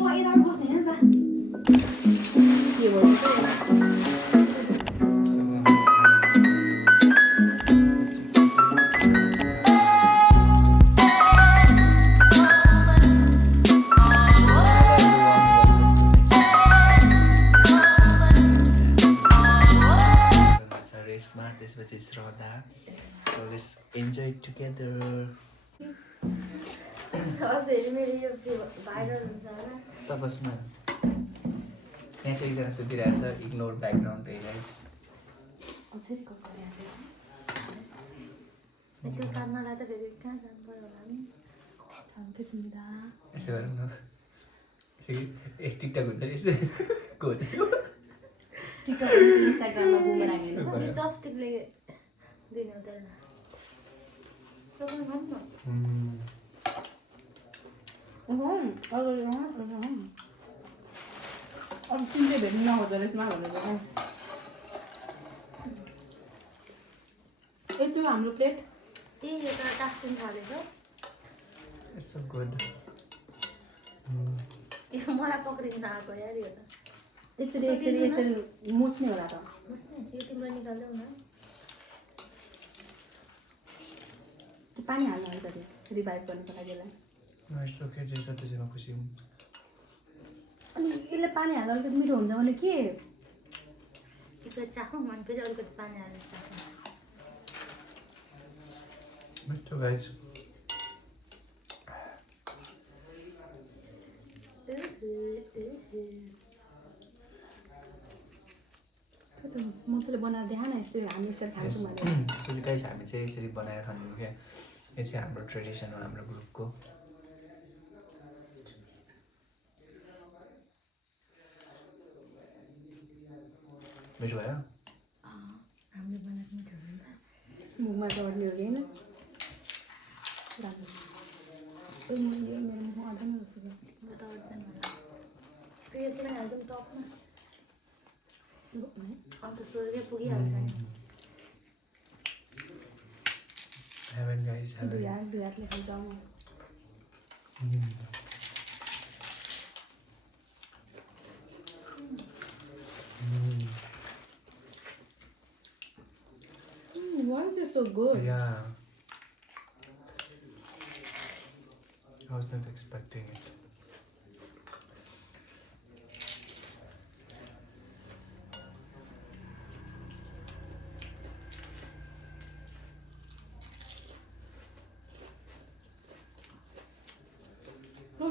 तँ यताबाट बस्ने होइन जा के भयो त्यसपछि श्रद्धा so let's enjoy it together तपस्मा यहाँ चाहिँ एकजना सुतिरहेछ इग्नोर ब्याकग्राउन्ड है गाइस यसो गरौँ न यसो एक टिकटक हुन्छ नि यसो खोजेको टिकटक इन्स्टाग्राममा बुमराङ हेर्नु चपस्टिकले दिनु हुँदैन अब तिन चाहिँ भेट्नु नखोज्दो रहेछमा भनेर यति हाम्रो प्लेट ए यता टास्टिङ थालेको It's so good. यो मलाई पक्रिन आएको यार यो त एकचोटि यसरी मुछ्ने होला त बुझ्ने यो तिम्रो निकाल्दै न कि पानी हाल्नु अलिकति रिभाइभ गर्नुको लागि यसलाई No, it's okay. जे छ त्यसैमा खुसी हुँ अनि यसले पानी हाल्दा अलिकति मिठो हुन्छ भने के एकचोटि चाखौँ अनि फेरि अलिकति पानी हालेर चाखौँ मिठो गाइस मजाले बनाएर देखा न यस्तो हामी यसरी खान्छौँ भने सो चाहिँ गाइस हामी चाहिँ यसरी बनाएर खान्छौँ क्या यो चाहिँ हाम्रो ट्रेडिसन हो हाम्रो ग्रुपको मिठो भयो हामीले बनाएको मिठो हो नि त मुखमा चढ्ने हो कि होइन मेरो मुखमा अड्दैन रहेछ म त अड्दैन होला फेरि तिमीले हाल्छौँ टपमा अन्त स्वर्गै पुगिहाल्छ नि हेभन गाइस दुई हेभन हातले खान्छ म Why is this so good? Yeah. I was not expecting it.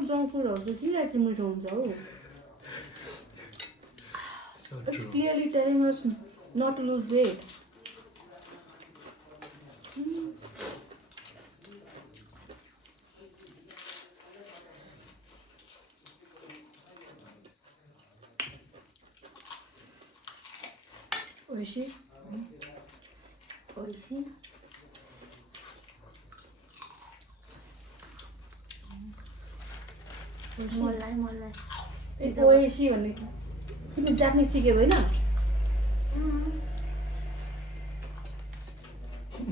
Junk food also किन यति मिठो हुन्छ हो So It's true. clearly telling us not to lose weight. Oishi? Oishi? मलाई ओएसी भन्ने तिमी जापानिज सिकेको होइन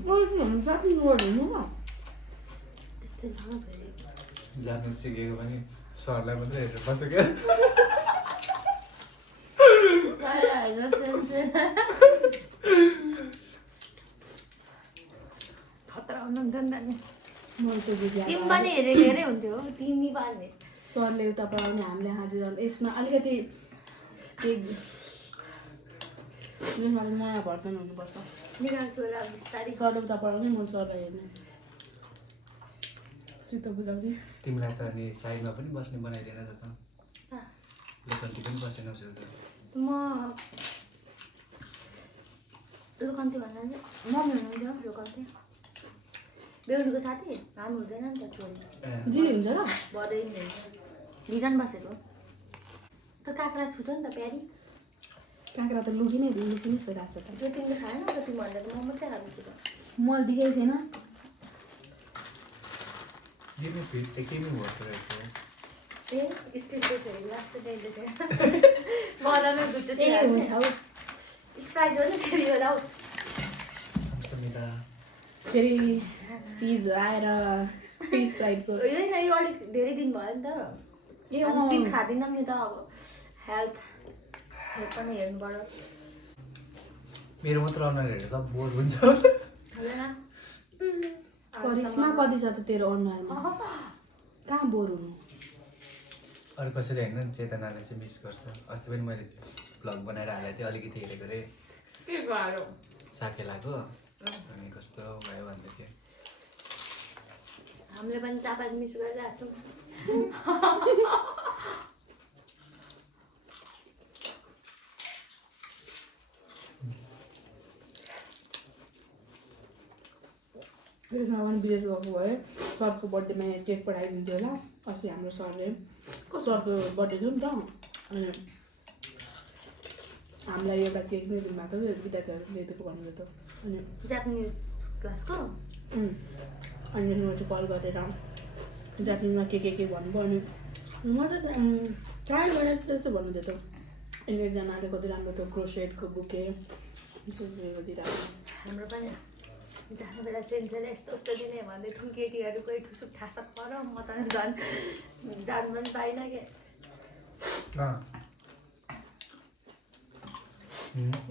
ओएसी भन्ने जापानिज वर्ड होइन र त्यस्तै छ फेरि जानु सिकेको भने सरलाई मात्रै हेरेर बस्यो क्या खतरा हुनुहुन्थ्यो नि त नि मैले त बुझेँ तिमी पनि हेरेको हेरै हुन्थ्यो हो तिमी पार्ने सरले उता पढाउने हामीले हजुर यसमा अलिकति यसमा नयाँ भर्सन हुनुपर्छ निकाल्छु होला बिस्तारै सरले उता पढाउने म सरलाई हेर्ने सित बुझाउने तिमीलाई त अनि साइडमा पनि बस्ने बनाइदिएन त लोकन्ती पनि बसेन छेउ त म लोकन्ती भन्दा चाहिँ मम्मी हुनुहुन्थ्यो लोकन्ती बेहुलीको साथी हामी हुँदैन नि त छोरी दिदी हुन्छ र बढ्दैन दुईजना बसेको त काँक्रा छुट्यो नि त प्यारी काँक्रा त लुकी नै छोइरहेको छ त त्यो तिमीले खाएन त तिमी भन्दा म मात्रै खाएको छु त मैले देखेको छैन गेमै फिट त गेमै भर्दो रहेछ ए स्टिलको फेरि लाग्छ त्यही चाहिँ मलाई गुड्छु ए हुन्छ हौ स्प्राइट हो नि फेरि होला हौ समिता फेरि फिज आएर फिज फ्राइडको होइन यो अलिक धेरै दिन भयो नि त पिस खाँदिनँ नि त अब हेल्थ पनि हेर्नु पर्यो मेरो मात्र अनुहार हेरेर सब बोर हुन्छ हुँदैन करिश्मा कति छ त तेरो अनुहारमा कहाँ बोर हुनु अरू कसैले होइन चेतनाले चाहिँ मिस गर्छ अस्ति पनि मैले भ्लग बनाएर हालेको थिएँ अलिकति हेरेको रे के गर्यो साकेलाको अनि कस्तो भयो भन्दै थियो हामीले पनि चापात मिस गरिरहेको छौँ त्यसमा पनि विदेश गएको भए सरको बर्थडेमा केक पठाइदिन्थ्यो होला अस्ति हाम्रो सरले सरको बर्थडे थियो नि त अनि हामीलाई एउटा केक नै दिनुभएको थियो विद्यार्थीहरू ल्याइदिएको भन्नुभयो त अनि जापानिज क्लासको अनि त्यसमा चाहिँ कल गरेर जापानिजमा के भन्नुभयो अनि म त ट्राई गरेर त्यस्तो भन्नुहुँदै त अनि एकजनाले कति राम्रो थियो क्रोसेटको बुके दिइरहेको हाम्रो पनि जानु बेला सेन्सरले यस्तो यस्तो दिने भन्दै थियौँ केटीहरू कोही ठुसुक ठासक पर म त झन् जानु पनि पाइनँ के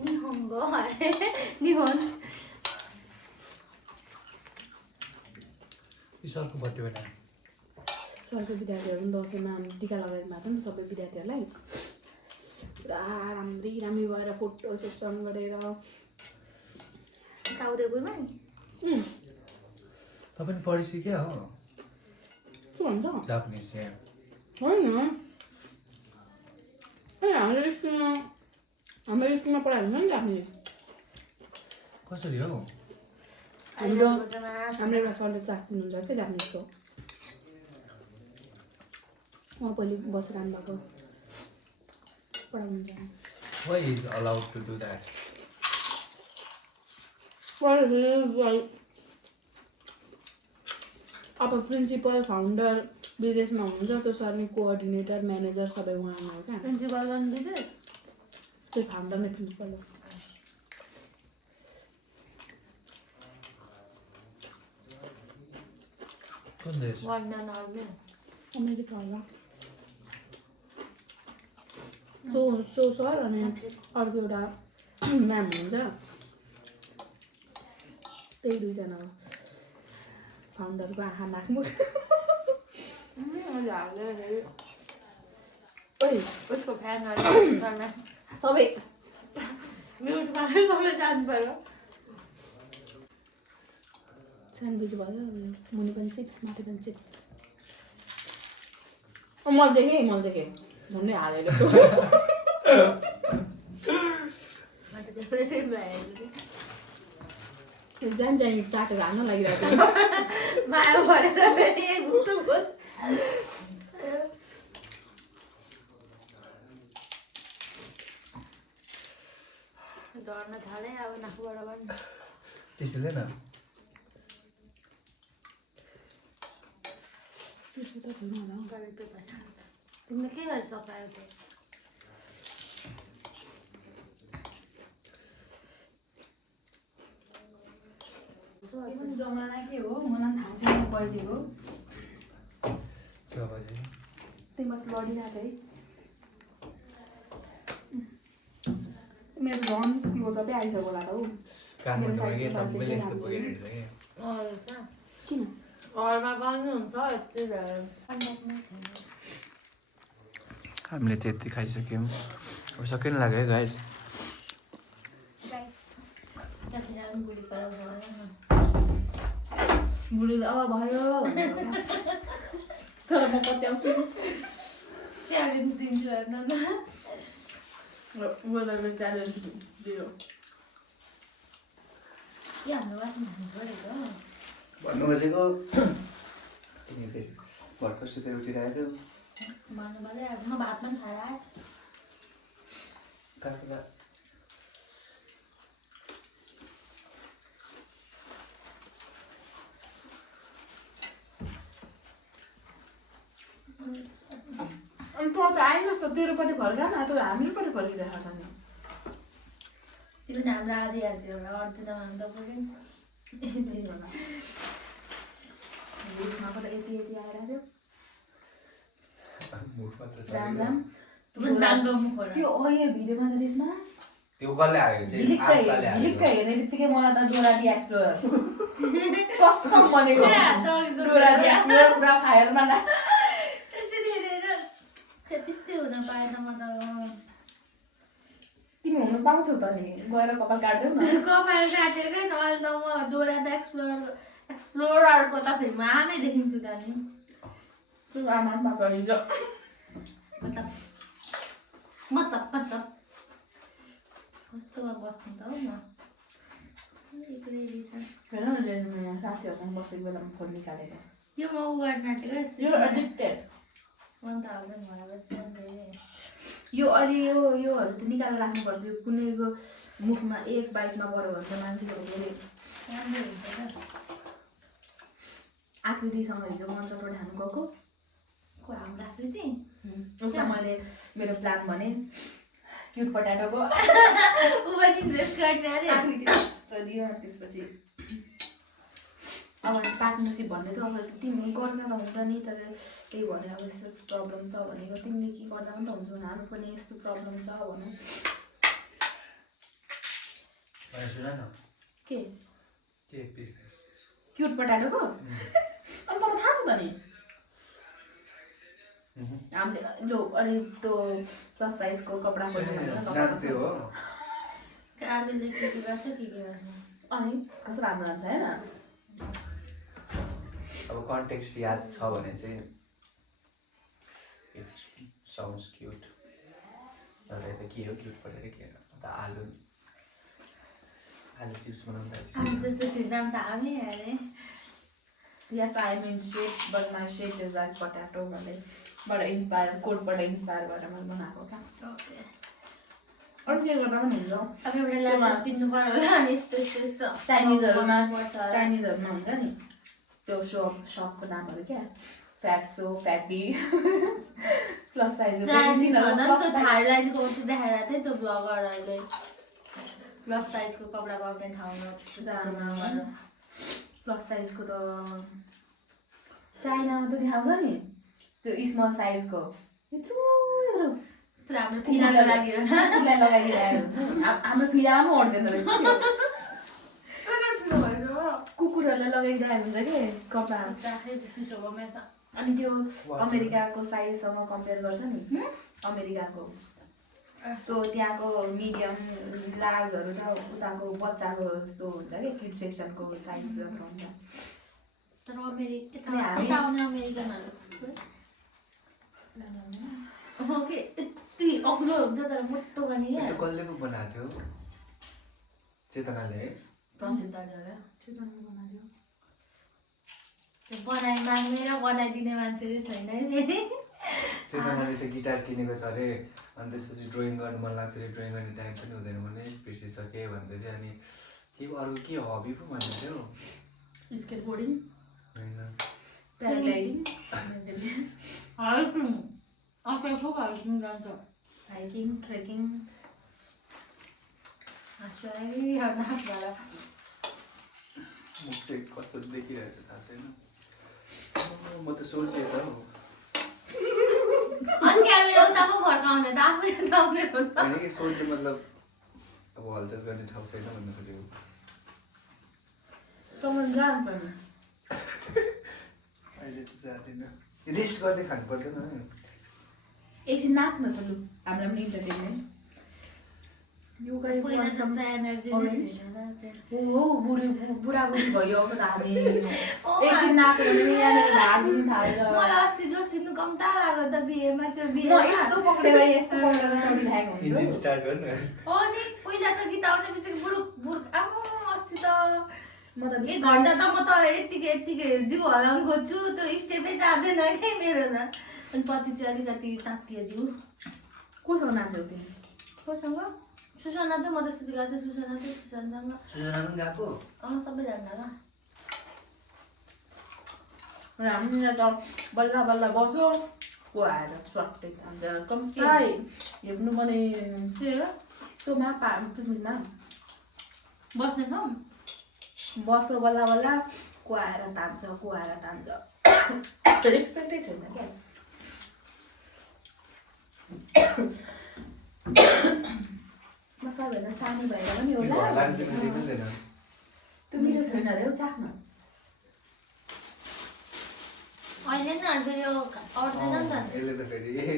निहोङ्गो अरे निहोन सरको बर्थडे भएन सरको विद्यार्थीहरू पनि दसैँमा टिका लगाइदिनु भएको थियो नि सबै विद्यार्थीहरूलाई पुरा राम्री भएर फोटो सेक्सन गरेर उदयपुरमा तपाईँ पढिसक्यो हो के भन्छ जापानिज होइन हाम्रो स्कुलमा पढाएको छ नि जापानिज कसरी हो हाम्रो एउटा सरले क्लास दिनुहुन्छ क्या जापानिजको उहाँ पहिले बसिरहनु भएको पढाउनुहुन्छ Why is allowed to do that? अब प्रिन्सिपल फाउन्डर विदेशमा हुनुहुन्छ त्यो सरले कोअर्डिनेटर म्यानेजर सबै उहाँ हो क्या प्रिन्सिपल पनि विदेश त्यो फाउन्डर नै प्रिन्सिपल हो कुन देश लन्डन अमेरिका होला सो सर अनि अर्को एउटा म्याम हुनुहुन्छ त्यही दुईजना हो फाउन्डरको आँखा नाक्नु उसको फ्यानहरू सबै म्युटमा सबै जानु पर्यो स्यान्डविच भयो मुनि पनि चिप्स माथि पनि चिप्स मैले देखेँ झन्डै हालेर जान चाटेर हाल्न लागिरहेको माया भरेर फेरि डर्न थालेँ अब नाकबाट पनि त्यसैले चिसो त छैन होला तिमीले के गरी सकायो त्यो जमाना के हो मलाई थाहा छैन कहिले हो 6 बजे त्यही बस लडिरहेको है मेरो झन् क्लोजअपै आइसक्यो होला त हौ काठमाडौँमा के सबैले यस्तो पुगिरहेको छ कि किन घरमा पनि हुन्छ यति हामीले चाहिँ यति खाइसक्यौँ अब सकिन लाग्यो है गाइस बुढीले अब भयो तर म पत्याउँछु च्यालेन्ज दिन्छु हेर्न न उनीहरूले च्यालेन्ज दियो के हाम्रो वासमा हाल्नु परेको भन्नु खोजेको तिमी फेरि भर्खर सुतेर उठिरहेको भन्नु पर्दै अब म भात पनि खाएर आएँ काकुला अनि तँ त आइनस् त तेरोपट्टि फर्का न त हामीपट्टि फर्किरहेको छ नि तिमी हाम्रो आधी हाल्थ्यो होला अर्थेन भने त पुग्यो नि होला भेजमा त यति आएर मुख मात्र राम चलेको। राम राम्रो मुख होला त्यो यो भिडियोमा त त्यसमा त्यो कसले हालेको चाहिँ आस्ताले झिलिक्कै हालेको। हेर्ने बित्तिकै मलाई त डोरा दि एक्सप्लोरर कसम भनेको डोरा दि एक्सप्लोरर पुरा फायरमा ना त्यसरी हेरेर त्यस्तै हुन पाएन म त तिमी हुनु पाउँछौ त नि गएर कपाल काट्देऊ न कपाल काटेर क्या अहिले त म डोरा द एक्सप्लोररको त फेरि म आमै देखिन्छु त नि त्यो आमा पनि पाएको हिजो मतलब कसकोमा बस्नु त हौ म एक्लै रहेछ हेर न रेलमा यहाँ साथीहरूसँग बसेको बेलामा फोन निकालेको यो म उ गर्न आँटेको यो एडिक्टेड 1000 भएपछि यो अलि योहरू त निकालेर राख्नुपर्छ यो कुनैको मुखमा एक बाइटमा पऱ्यो भने त मान्छेको धेरै राम्रो हुन्छ त आकृतिसँग हिजो मञ्चबाट खानु गएको को हाम्रो आकृति उसलाई मैले मेरो प्लान भने क्युट पटाटोको ऊ पनि ड्रेस गर्ने अरे आकृति कस्तो दियो त्यसपछि अब पार्टनरसिप भन्दै थियो अब तिमी गर्दा त हुन्छ नि तर त्यही भने अब यस्तो प्रब्लम छ भनेको तिमीले के गर्दा पनि त हुन्छ भने हाम्रो पनि यस्तो प्रब्लम छ भनौँ सुन न के बिजनेस क्युट पटाटोको अनि तपाईँ थाहा छ त नि हामीले लो अलि त्यो प्लस साइजको कपडा नाच्चे हो आलुले के गर्छ के गर्छ अनि कस्तो राम्रो हुन्छ होइन अब कन्टेक्स्ट याद छ भने चाहिँ इट साउन्ड्स क्युट तर यता के हो क्युट परेर के अन्त आलु चिप्स बनाउनु थालेपछि अनि त्यस्तो छिर्दाम त हामी अरे Yes, I am in shape, but my shape is like potato. But inspired, कोटबाट इन्स्पायर भएर मैले बनाएको क्या ओके अरू के गर्दा पनि हुन्छ अब एउटा ल्यापटप किन्नु पर्यो होला अनि यस्तो चाइनिजहरूमा हुन्छ नि त्यो सपको नामहरू क्या फ्याट्सो फ्याटी प्लस साइज थाइल्यान्डको चाहिँ देखाएर थिएँ त्यो ब्लगरहरूले प्लस साइजको कपडा पाउने ठाउँमा त्यस्तो प्लस साइजको त चाइनामा त देखाउँछ नि त्यो स्मल साइजको यत्रो हाम्रो फिलाको लागि लगाइदिरहेको हाम्रो फिलामा पनि अट्दैन रहेछ कुकुरहरूलाई लगाइदिरहेको हुन्छ कि कपडा अनि त्यो अमेरिकाको साइजसँग कम्पेयर गर्छ नि अमेरिकाको त्यो त्यहाँको मिडियम लार्जहरू त उताको बच्चाको जस्तो हुन्छ कि किड सेक्सनको साइज जस्तो हुन्छ तर अमेरिकनहरू कस्तो ओके यति अग्लो हुन्छ तर मोटो गर्ने क्या त्यो कसले पो बनाएको थियो चेतनाले है चेतनाले बनायो त्यो बनाइ माग्ने र बनाइदिने मान्छे चाहिँ छैन है चेतनाले त गिटार किनेको छ अरे अनि त्यसपछि ड्रइङ गर्नु मन लाग्छ अरे ड्रइङ गर्ने टाइम पनि हुँदैन भने बिर्सिसकेँ भन्दै थियो अनि के अरू के हबी पो भन्दै थियो स्केटबोर्डिङ होइन प्याराग्लाइडिङ हाइकिङ ट्रेकिङ मुख चाहिँ कस्तो देखिरहेछ थाहा छैन म त सोचेँ त हौ अनि क्यामेरा उता पो फर्काउने त आफै उताउने हो त होइन कि सोचेँ मतलब अब हलचल गर्ने ठाउँ छैन भन्नु खोजेको तपाईँ जान्छ नि अहिले त जाँदैन रेस्ट गर्दै खानु पर्दैन एकछिन नाच्न त लु हामीलाई पनि इन्टरटेनमेन्ट यो गाइस पहिला जस्तो एनर्जी नै छैन हो बुढाबुढी भयो अब त हामी एकछिन नाच्यो भने नि यहाँनिर ढाड दुख्नु थाल्छ मलाई अस्ति जोसिनु कम्ता लाग्यो त बिहेमा त्यो म बिहेमा यस्तो पक्रेर चढिरहेको हुन्छ इन्जिन स्टार्ट गर्नु अनि पहिला त गीत आउने बित्तिकै बुढुक आमा अस्ति त म त 1 घन्टा त म त यत्तिकै जिउ हलाउनु खोज्छु त्यो स्टेपै जाँदैन के मेरो त अनि पछि चाहिँ अलिकति तातियो जिउ कोसँग नाच्यौ तिमी कोसँग सुसना त म त सुति गएको थिएँ सुसनासँग सुजना पनि गएको सबैजना ल र हामीले त बल्ल बल्ल बस्यो को आएर चट्टै जान्छ कम्ती हेप्नु पनि त्यो पिकनिकमा बस्ने ठाउँ बस्यो बल्ल बल्ल को आएर तान्छ त्यो एक्सपेक्टै छैन क्या म सबैभन्दा सानो भएर पनि होला त्यो मिठो छैन अरे हौ चाख्न अहिले न फेरि यो अट्दैन नि त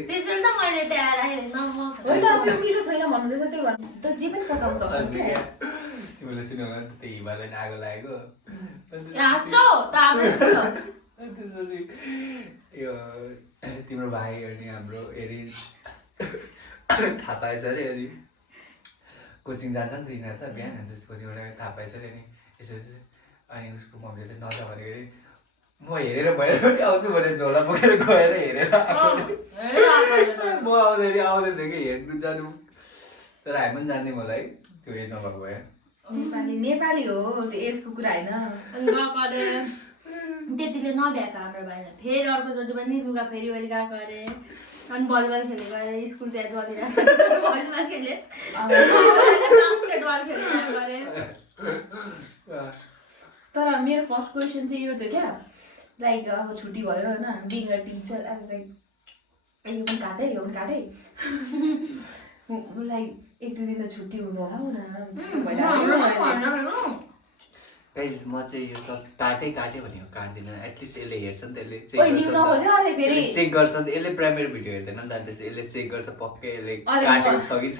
त्यसैले त मैले त्यहाँ राखेँ न म होइन त्यो मिठो छैन भन्नुहुँदैछ त्यही भएर त जे पनि पचाउन सक्छस् क्या तिमीले सुन्यो भने त्यही हिमालयन आगो लागेको हाँस्छौ त त्यसपछि यो तिम्रो भाइ अनि हाम्रो हेरी थाहा पाएछ अरे अनि कोचिङ जान्छ नि त तिनीहरू त बिहान अनि त्यस कोचिङबाट थाहा पाएछ अरे अनि यसो अनि उसको मम्मीले त नजा भनेको अरे म हेरेर भएर पनि आउँछु भनेर झोला बोकेर गएर हेरेर म आउँदै थिएँ कि हेर्नु जानु तर हामी पनि जान्थ्यौँ होला है त्यो एज नभएको भए नेपाली हो त्यो एजको कुरा होइन त्यतिले नभ्याएको हाम्रो भाइले फेरि अर्कोचोटि पनि लुगा फेरि फेरि गएको अरे अनि भलिबल खेलेको अरे स्कुल त्यहाँ चलिरहेको भलिबल खेले बास्केटबल खेलेको अरे तर मेरो फर्स्ट क्वेसन चाहिँ यो थियो क्या लाइक अब छुट्टी भयो होइन being a teacher as like यो पनि काटै लाइक एक दुई दिन त छुट्टी हुँदैन गाइस म चाहिँ यो सब काटे भनेको काट्दिनँ एटलिस्ट यसले हेर्छ नि त यसले चेक गर्छ नि त यसले प्राइमेरी भिडियो हेर्दैन नि त त्यसो यसले चेक गर्छ पक्कै यसले काटेको छ कि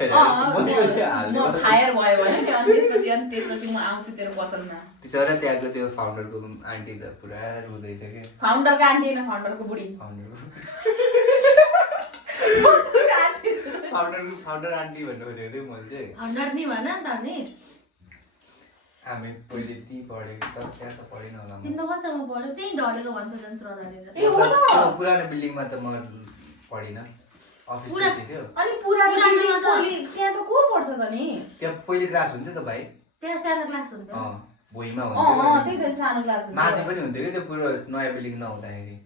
छैन त्यसपछि म आउँछु तेरो पसलमा त्यसो त्यहाँको त्यो फाउन्डरको आन्टी त पुरा रुँदै थियो कि फाउन्डरको आन्टी होइन फाउन्डरको बुढी फाउन्डर आन्टी भन्नु खोजेको थिएँ मैले चाहिँ फाउन्डर नि भन नि त नि हामी पहिले त्यहीँ पढेको त त्यहाँ त पढेन होला तिम्रो कतिसम्म पढ्यो त्यहीँ ढलेको भन्थ्यो झन् श्रद्धाले त पुरानो बिल्डिङमा त म पढिनँ अफिस थियो अनि पुरानो बिल्डिङ त्यहाँ त को पढ्छ त नि त्यहाँ पहिले क्लास हुन्थ्यो त भाइ त्यहाँ सानो क्लास हुन्थ्यो भुइँमा हुन्थ्यो त्यही त सानो क्लास हुन्थ्यो माथि पनि हुन्थ्यो कि त्यो पुरो नयाँ बिल्डिङ नहुँदाखेरि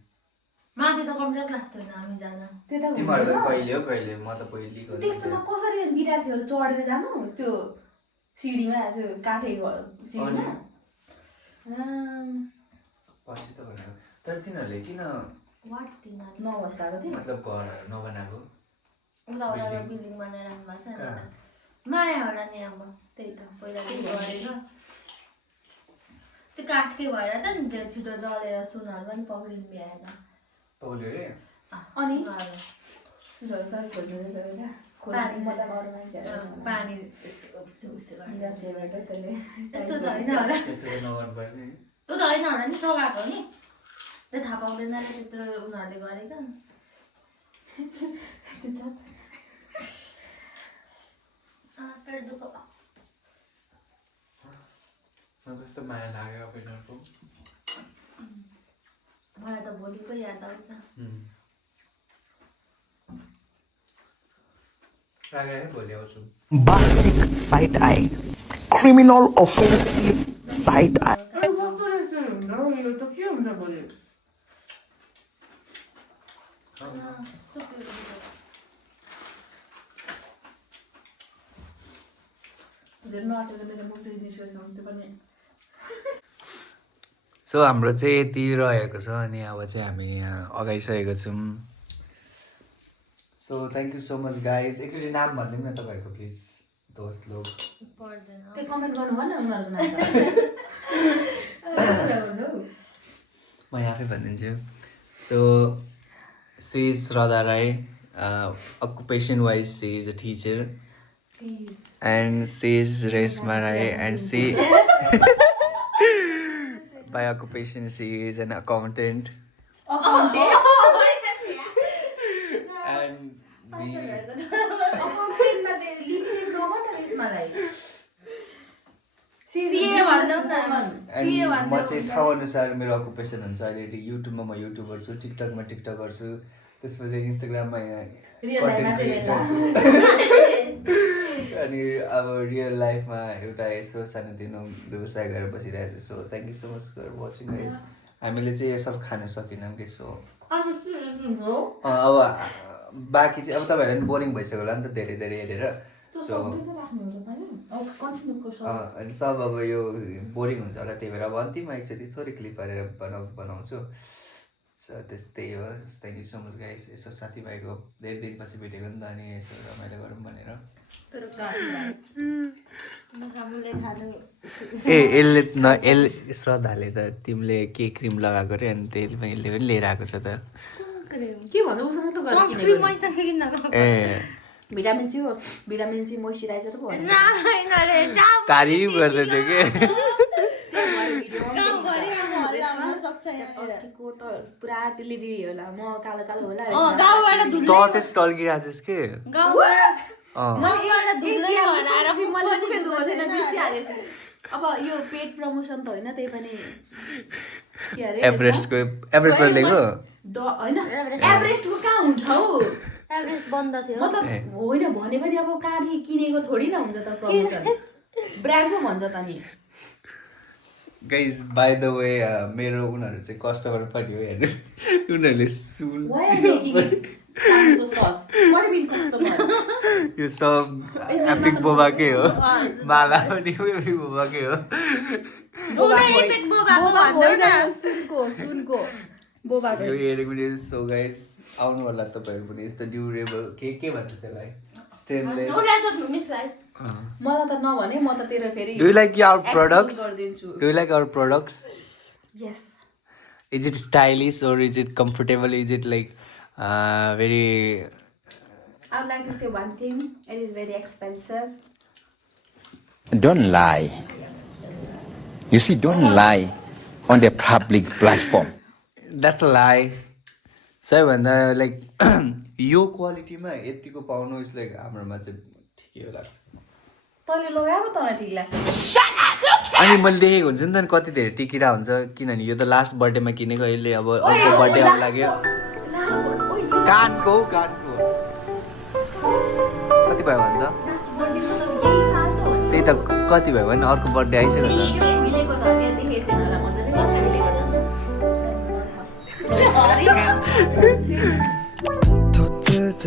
माथि त कम्प्युटर क्लास थियो हामी जाँदा तिमीहरू त कहिले हो कहिले म त पहिलेको त्यस्तोमा कसरी विद्यार्थीहरू चढेर जानु त्यो सिडीमा त्यो काठे सिडीमा पछि त भनेको तर तिनीहरूले किन नभन्साएको थियो मतलब घर नबनाएको उता बिल्डिङ बनाइराख्नु भएको छ नि माया होला नि अब त्यही त पहिला गरेर त्यो काठकै भएर त नि त्यो छिटो जलेर सुनहरू पनि पक्रिनु भ्याएन पौल्यो रे अनि सुनहरू सबै खोल्नु पानी मतलब अरू मान्छेहरू पानी यस्तो त होइन होला त्यो त होइन होला नि सघाएको हो नि त्यो थाहा पाउँदैन त्यत्रो उनीहरूले गरेको दुःख कस्तो माया लाग्यो अब यिनीहरूको मलाई त भोलिको याद आउँछ Bombastic side eye, criminal offensive side eye. So हाम्रो चाहिँ यति रहेको छ अनि अब चाहिँ हामी यहाँ अगाइसकेको छौँ so thank you so much guys एकचोटि नाम भनिदिनु न तपाईँहरूको प्लिज दोस्त लोग त्यो कमेन्ट गर्नु भन न उनीहरूको नाम म आफै भनिदिन्छु so she is Shraddha Rai occupation wise she is a teacher and she is Reshma Rai and she by occupation she is an accountant and me म चाहिँ ठाउँ अनुसार मेरो अकुपेसन हुन्छ अहिले युट्युबमा म युट्युबर छु टिकटकमा टिकटकर छु त्यसपछि इन्स्टाग्राममा कन्टेन्ट क्रिएटर छु अनि अब रियल लाइफमा एउटा यसो सानोतिनो व्यवसाय गरेर बसिरहेको छु so thank you so much for watching guys हामीले चाहिँ यो सब खानु सकेनौँ कि सो अब बाँकी चाहिँ अब तपाईँहरूलाई पनि बोरिङ भइसक्यो होला नि त धेरै धेरै हेरेर सो अनि सब अब यो बोरिङ हुन्छ होला त्यही भएर अब अन्तिममा एकचोटि थोरै क्लिप हालेर बनाउँछु सो त्यस्तै हो thank you so much guys यसो साथीभाइको धेरै दिनपछि भेटेको नि त अनि यसो रमाइलो गरौँ भनेर ए यसले श्रद्धाले त तिमीले के क्रिम लगाएको रे अनि त्यसले पनि यसले पनि लिएर आएको छ त के भन्छ उसँग त सनस्क्रिन मैसँग किन्न ए भिटामिन सी हो भिटामिन सी मोइस्चराइजर पो तारिफ गर्दै थियो के पुरा डेलिभरी होला म कालो कालो होला गाउँबाट त त्यस्तो टल्किरहेको छस् के अब यो पेट प्रमोसन त होइन त्यही पनि के अरे एभरेस्टको लिएको होइन एभरेस्टको कहाँ हुन्छ हौ एभरेस्ट बन्द थियो मतलब होइन भने पनि अब कहाँदेखि किनेको थोडी न हुन्छ त प्रमोसन ब्रान्ड पो भन्छ त नि गाइज बाई द वे मेरो उनीहरू चाहिँ कस्टमर पनि हो हेर्नु उनीहरूले सुन यो सब एपिक बोबाकै हो माला पनि एपिक बोबाकै हो यो हेरेको पनि सो गाइज आउनु होला तपाईँहरू पनि यस्तो ड्युरेबल के भन्छ त्यसलाई स्टेनलेस मलाई त नभने म त तेरो फेरि do you like our products do you like our products yes is it stylish or is it comfortable is it like very I would like to say one thing. It is very expensive. Don't lie. You see, don't lie on the public platform. that's a lie सबैभन्दा like यो क्वालिटीमा यतिको पाउनु is like हाम्रोमा चाहिँ ठिकै लाग्छ तैँले लगाएको तँलाई ठिक लाग्छ अनि मैले देखेको हुन्छ नि त कति धेरै टिकिरा हुन्छ किनभने यो त लास्ट बर्थडेमा किनेको यसले अब अर्को बर्थडे आउनु लाग्यो कानको कति भयो भने त त्यही त कति भयो भने अर्को बर्थडे आइसक्यो त